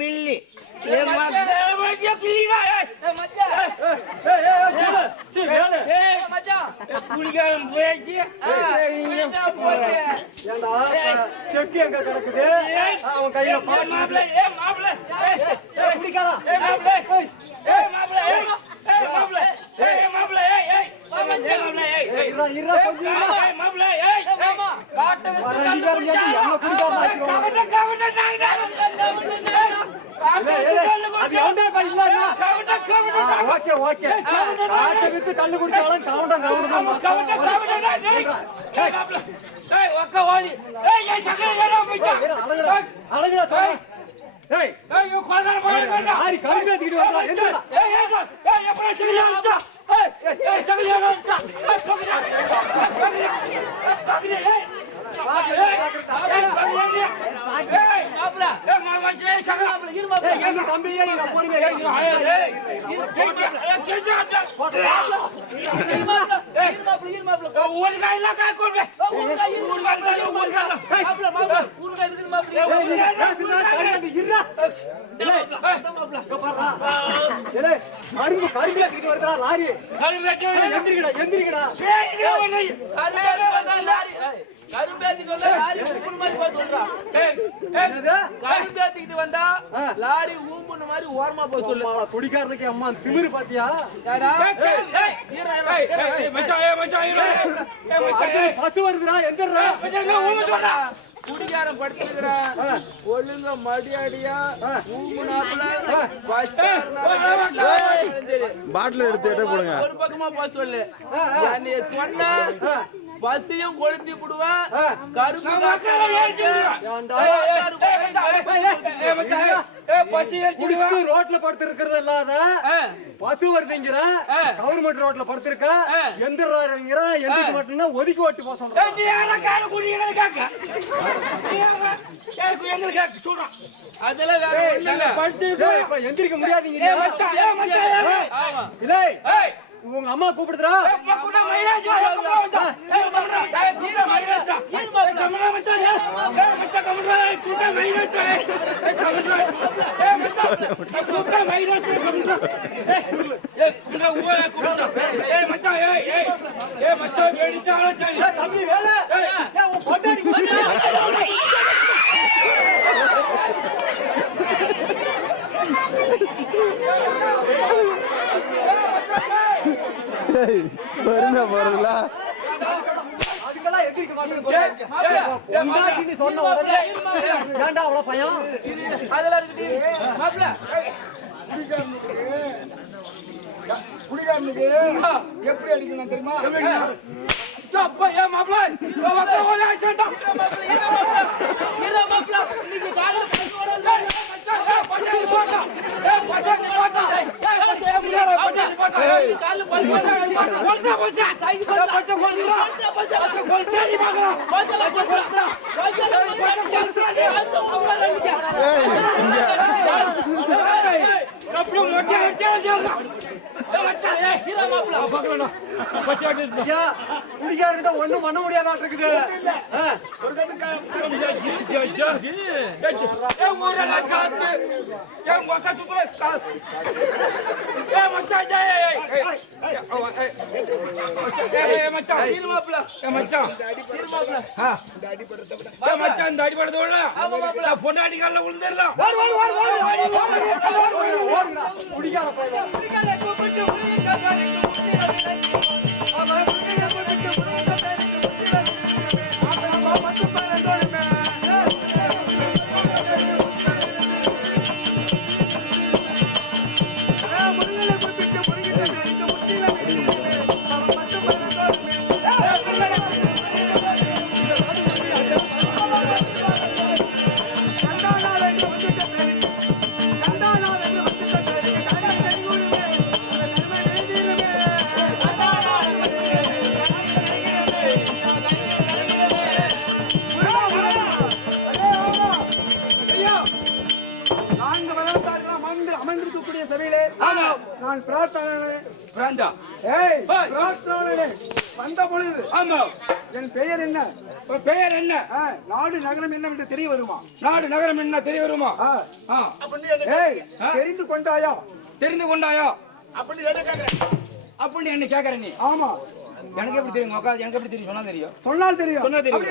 Milli குளிக்காம போயாச்சு செக்கு எங்க கிடக்குது அவன் கையில மாப்பிள்ளை குடிக்காரா கல்லு குடிச்சாலும் லாரி ஊம்புன மாதிரி ஓரமா போய் சொல்லு. குடிக்காரனுக்கு அம்மா திமிரு பாத்தியா? பசு வருதுடா எந்திரா. குடிக்காரன் படுத்துக்கிறான் ஒழுங்க மடியாடியா ஊம்புனாப்புல பாட்டில் எடுத்து போடுங்க. ஒரு பக்கமா போய் சொல்லு. சொன்ன பசியும் கொளுத்தி விடுவேன். ரோட்ல படுத்து இருக்கிறது இல்லாத பசு வருதுங்கிற கவர்மெண்ட் ரோட்ல படுத்திருக்க எந்திராருங்கிற எந்திரிக்க மாட்டேன்னா ஒதுக்கி ஓட்டி போக எந்திரிக்க முடியாதீங்க. உங்க அம்மா கூப்பிடுறா தம்பி வேலை வருங்க போறதுல சொன்ன ஏன்டா அவ்வளவு பயம்? குடிகாரனுக்கு எப்படி அடிக்கணும் தெரியுமா? குடிக்காரங்கிட்ட ஒண்ணும் பண்ண முடியாதா இருக்குது. பொண்டாட்டிக்கால விழுந்துடலாம். அமர்ந்திருக்கக்கூடிய சபையிலே நான் பிரார்த்தனை வந்த பொழுது என் பெயர் என்ன? பெயர் என்ன? நாடு நகரம் என்ன என்று தெரிய வருமா? நாடு நகரம் என்ன தெரிய வருமா? தெரிந்து கொண்டாயா? தெரிந்து கொண்டாயா அப்படின்னு என்ன கேக்குற நீ? ஆமா. எனக்கு எப்படி தெரியும்? எனக்கு எப்படி தெரியும்? சொன்னா தெரியும். சொன்னால் தெரியும். சொன்னா தெரியும்.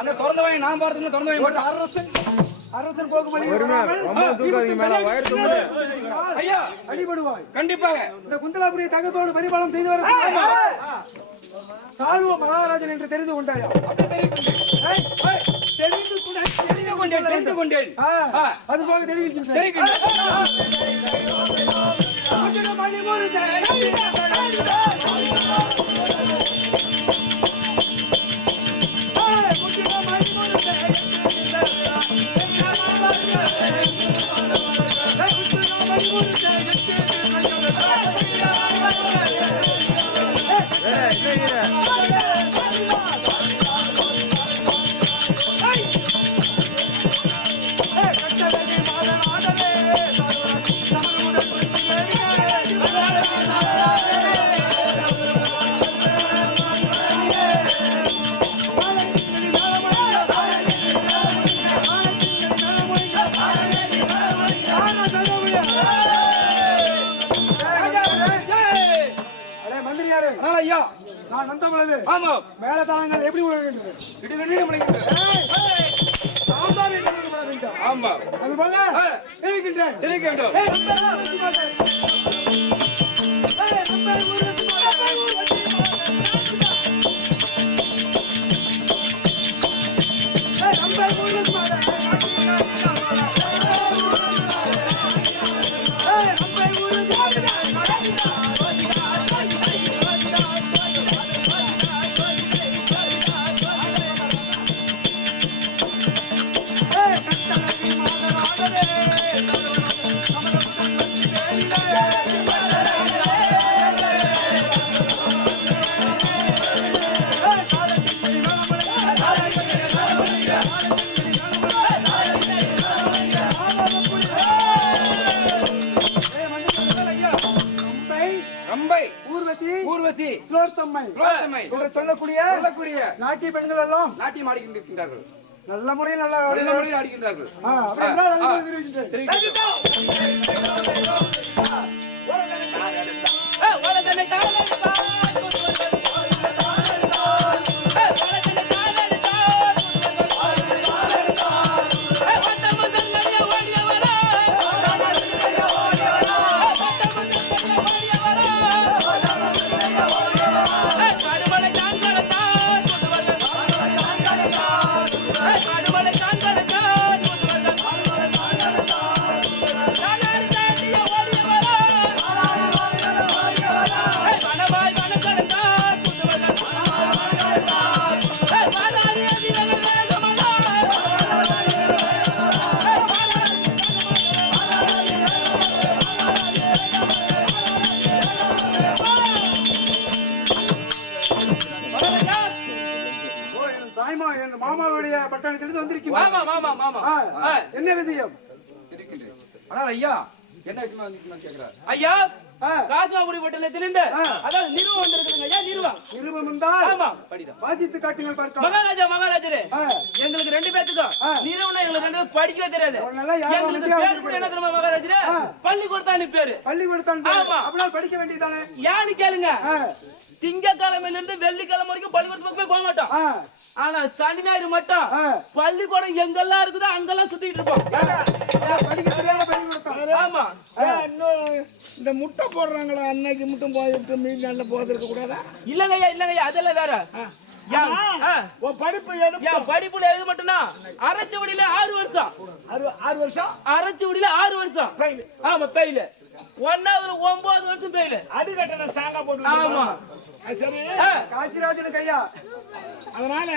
அந்த திறந்த வாய் நான் பார்த்தது திறந்த வாய் போட்டு அரசன் போகும்போது ஐயா அடிபடுவாய் கண்டிப்பாக. இந்த குந்தலாபுரி தங்கத்தோடு பரிபாலம் செய்து வர சால்வ மகாராஜன் என்று தெரிந்து கொண்டாயா? தெரிந்து கொண்டேன். அது போக தெரிவிக்கின்றேன். நான் நந்த பொழுது மேலதாளங்கள் எப்படி விழுகின்றது? ஆமா அது போல தெரிவிக்கின்றேன். சுலோத்தம்மை என்று சொல்லக்கூடிய நாட்டிய பெண்கள் எல்லாம் நாட்டியம் ஆடிக்கின்றிருக்கின்றார்கள். நல்ல முறையில் நல்ல முறையில் ஆடுகின்றார்கள். மாமாவுடைய பட்டணத்திலிருந்து வந்திருக்கீங்க. என்ன விஷயம்? ஆனால் ஐயா என்ன விஷயமா வந்திருக்கீங்கன்னு கேக்குறாரு. ஐயா காசாபுரி பட்டணத்திலிருந்து அதாவது நிறுவம் வந்திருக்குதுங்க. ஐயா நிறுவம் என்றால் ஆமா வாசித்து காட்டுங்கள் பார்க்கலாம். மகாராஜரே எங்களுக்கு 2 பேத்துக்கும் நிறுவனம் எங்களுக்கு 2 பேரும் படிக்கவே தெரியாது. எங்களுக்கு பேர் கூட என்ன தெரியுமா மகாராஜரே? பள்ளிக்கூடத்தானி பேரு. பள்ளிக்கூடத்தான் ஆமா. அப்படியே படிக்க வேண்டியதானே? யாரு கேளுங்க, திங்கக்கிழமையில இருந்து வெள்ளிக்கிழமை வரைக்கும் பள்ளிக்கூடத்துக்கு போய் போக மாட்டோம். ஆனா சனி ஞாயிறு மட்டும் பள்ளிக்கூடம் எங்கெல்லாம் இருக்குதோ அங்கெல்லாம் சுத்திட்டு இருப்போம். படிக்க தெரியாத பள்ளிக்கூடத்தான். ஆமா. இந்த முட்டை போடுறாங்களா அன்னைக்கு மட்டும் போயிட்டு மீன் நல்ல போதிருக்க கூடாதா? இல்லங்கய்யா அதெல்லாம் வேற. படிப்புல எது மட்டும்னா அரைச்சவடியில 6 வருஷம். 6 வருஷம் அரைச்சவடியில 6 வருஷம். ஆமா பெயில. 1வது 9 வருஷம் பெயில. அடி கட்டண சாங்கா போட்டு. ஆமா சரி காசிராஜனுக்கு ஐயா. அதனால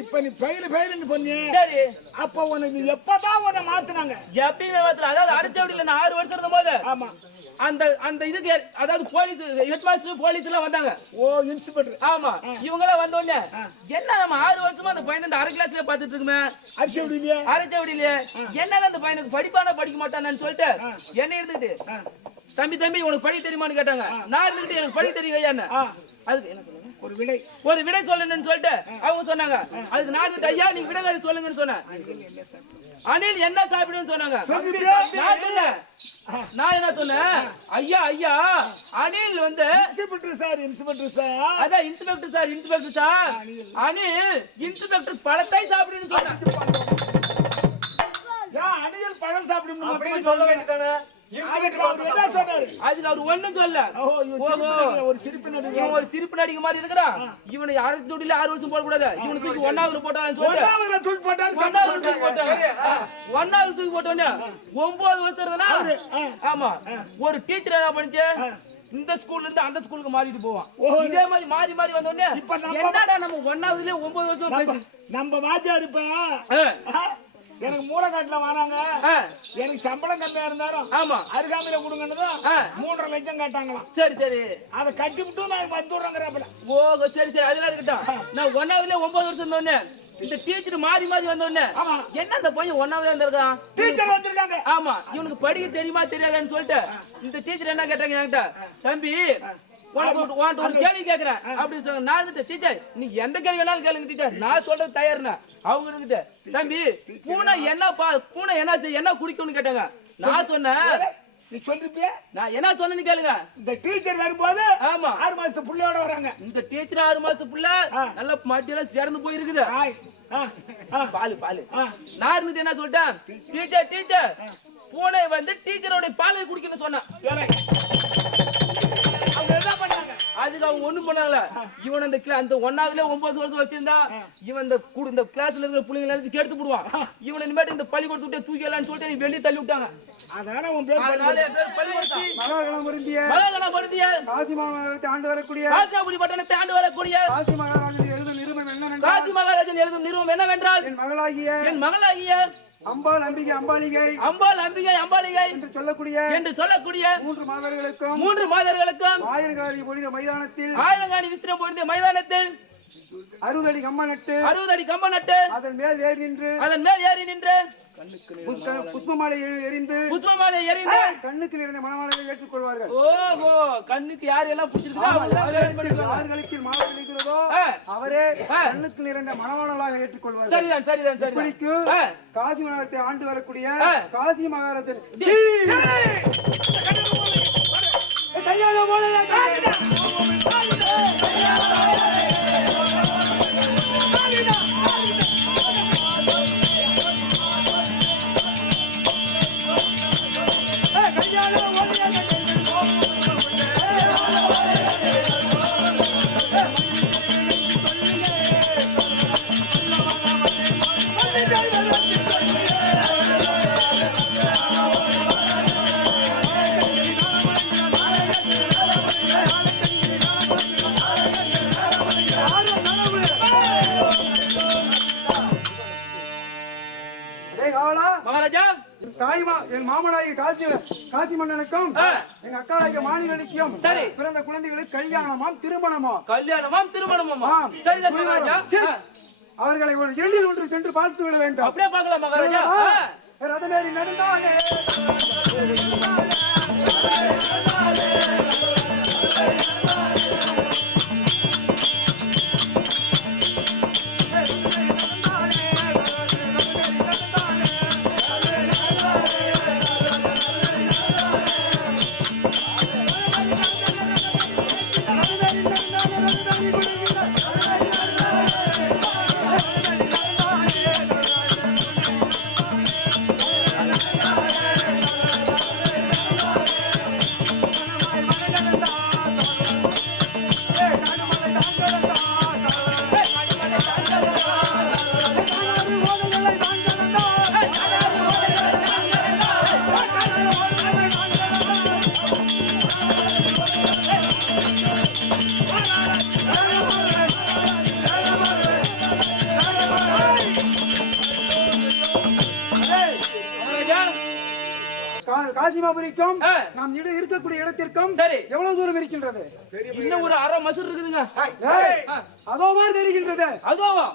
இப்ப நீ பெயிலுன்னு சொன்னீ. சரி அப்ப உனக்கு எப்பதான் உன்னை மாத்துனாங்க? எப்படின்னு மாத்தல. அதாவது அரைச்சவடியில நான் 6 வருஷம் இருந்த போது ஆமா அந்த அந்த இதுக்கு அதாவது போலீஸ் ஹெட் மாஸ்டர் போலீஸ் எல்லாம் வந்தாங்க. ஓ இன்ஸ்பெக்டர். ஆமா இவங்க எல்லாம் வந்த உடனே என்ன நம்ம 6 வருஷமா அந்த பையன் அரை கிளாஸ்ல பாத்துட்டு இருக்குமே அரைச்சவடியிலே என்னதான் அந்த பையனுக்கு படிப்பானா படிக்க மாட்டானு சொல்லிட்டு என்ன இருந்துட்டு தம்பி உனக்கு படிக்க தெரியுமான்னு கேட்டாங்க. நான் இருந்துட்டு எனக்கு படிக்க தெரியும் ஐயா. அதுக்கு என்ன சொல்லுங்க? ஒரு விடை சொல்லணும்னு சொல்லிட்டு அவங்க சொன்னாங்க. அதுக்கு நான் ஐயா நீங்க விடை சொல்லுங்கன்னு சொன்னேன். அனில் என்ன சாப்பிடுன்னு சொன்னாங்க. நான் என்ன சொன்னேன், ஐயா அனில் வந்து இன்ஸ்பெக்டர் சார் அதான் இன்ஸ்பெக்டர் சார் அனில் இன்ஸ்பெக்டர் பழத்தை சாப்பிடுன்னு சொன்னேன். அனில் பழம் சாப்பிடும் அப்படின்னு சொல்ல வேண்டியதானே? அதுக்கு அவர் ஒண்ணும் சொல்ல. ஒரு சிரிப்பு நடிக்க மாதிரி இருக்கிறான். இவனை அரைச்சு தொட்டில 6 வருஷம் போட கூடாது. இவனுக்கு தூக்கி 1வது போட்டான்னு சொல்லிட்டு 1வது தூக்கி போட்டோன்னே 9 வருஷம் இருந்தா. ஆமா ஒரு டீச்சர் என்ன பண்ணுச்சு, இந்த ஸ்கூல்ல இருந்து அந்த ஸ்கூலுக்கு மாறிட்டு போவான். இதே மாதிரி மாறி வந்தோடனே என்னடா நம்ம 1வதுல 9 வருஷம் பேசி நம்ம வாத்தியார் இப்ப எனக்கு மூலக்காட்டுல வராங்க. எனக்கு சம்பளம் கம்மியா இருந்தாலும் ஆமா அருகாமையில கொடுங்கன்னதும் 3.5 லட்சம் கேட்டாங்களாம். சரி அதை கட்டி விட்டு நான் வந்துடுறேங்கிறப்பல. ஓ சரி அதெல்லாம் இருக்கட்டும். நான் 1வதுல 9 வருஷம் இருந்தோடனே இந்த டீச்சர் மாறி வந்தோடனே என்ன அந்த பையன் 1வதுல இருந்திருக்கான். டீச்சர் வந்திருக்காங்க. ஆமா இவனுக்கு படிக்க தெரியுமா தெரியாதான்னு சொல்லிட்டு இந்த டீச்சர் என்ன கேட்டாங்க என்கிட்ட, தம்பி ஒரு கேள்வி கேட்கிறேன் அப்படின்னு சொன்னாங்க. நான் டீச்சர் நீ எந்த கேள்வி வேணாலும் கேளுங்க டீச்சர், நான் சொல்றது தயார்னா. அவங்க இருந்துட்டு தம்பி பூனை என்ன குடிக்கும்னு கேட்டாங்க. நான் சொன்னேன் நீ சொல்லிருப்பிய நான் என்ன சொன்னேன்னு கேளுங்க. இந்த டீச்சர் வரும்போது ஆமா 6 மாசத்து புள்ளையோட வராங்க. இந்த டீச்சர் 6 மாசத்து புள்ள நல்ல மத்தியில சேர்ந்து போயிருக்குது. பாலு நான் இருந்துட்டு என்ன சொல்லிட்டேன், டீச்சர் பூனை வந்து டீச்சரோட பாலை குடிக்கணும்னு சொன்னேன். அதுக்கு அவங்க ஒண்ணும் பண்ணல. இவன் அந்த 1வதுல 9 வருஷம் வச்சிருந்தா இவன் இந்த கிளாஸ்ல இருக்கிற பிள்ளைங்க எடுத்து கேட்டு போடுவான். இவன் இனிமேட்டு இந்த பள்ளிக்கூடத்தை விட்டு தூக்கிடலான்னு சொல்லிட்டு வெளியே தள்ளி விட்டாங்க. அதனால காசி மாகாணத்தை ஆண்டு வரக்கூடிய காசாபுரி பட்டணத்தை ஆண்டு வரக்கூடிய காசி மகாராஜன் எழுதும் நிறுவனம் என்னவென்றால் என் மகளாகிய அம்பாள் அம்பிகை அம்பாலிகை என்று சொல்லக்கூடிய 3 மாதர்களுக்கும் ஆயிரங்காணி புனித மைதானத்தில் 60 அடி கம்பம் நட்டு அதன் மேல் ஏறி நின்று புஷ்பமாலை எரிந்து புஷ்பமாலை எரிந்து கண்ணுக்கு நிறைந்த மணமாலையை ஏற்றுக்கொள்வார்கள். ஓஹோ கண்ணுக்கு யார் எல்லாம் பிடிச்சிருக்கோ அவங்க எல்லாம் கல்யாணம் பண்ணிக்குவாங்க. யார்களுக்கு மாலை இருக்கிறதோ அவரே கண்ணுக்கு நிறைந்த மணவாளனாக ஏற்றுக்கொள்வார்கள். சரிதான் சரிதான் சரி. இப்படிக்கு காசி மாநகரத்தை ஆண்டு வரக்கூடிய காசி மகாராஜன் கையால மகாராஜா என் மாமனாகிய காசி மன்னனுக்கும் எங்க அக்காளாகிய மாநிலனுக்கும் பிறந்த குழந்தைகளுக்கு கல்யாணமாம் திருமணமா சரிதான் மகாராஜா. அவர்களை ஒரு இரண்டில் ஒன்று சென்று பார்த்து விட வேண்டும். அப்படியே பார்க்கலாம் மகாராஜா. ரதமேறி நடந்தாலே காசிமாபுரிக்கும் நாம் இருக்கக்கூடிய இடத்திற்கும் எவ்வளவு தூரம் இருக்கின்றது? இன்னும் ஒரு அரை மசூர் இருக்குதுங்க. அதோ மாதிரி தெரிகின்றது. அதோவா?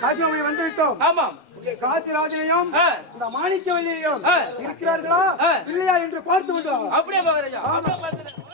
காசிமாபுரி வந்துவிட்டோம். ஆமாம். காசி ராஜனையும் இந்த மாணிக்கவல்லியையும் இருக்கிறார்களா இல்லையா என்று பார்த்து விட்டோம். அப்படியே மகாராஜா. அப்படியே பார்த்து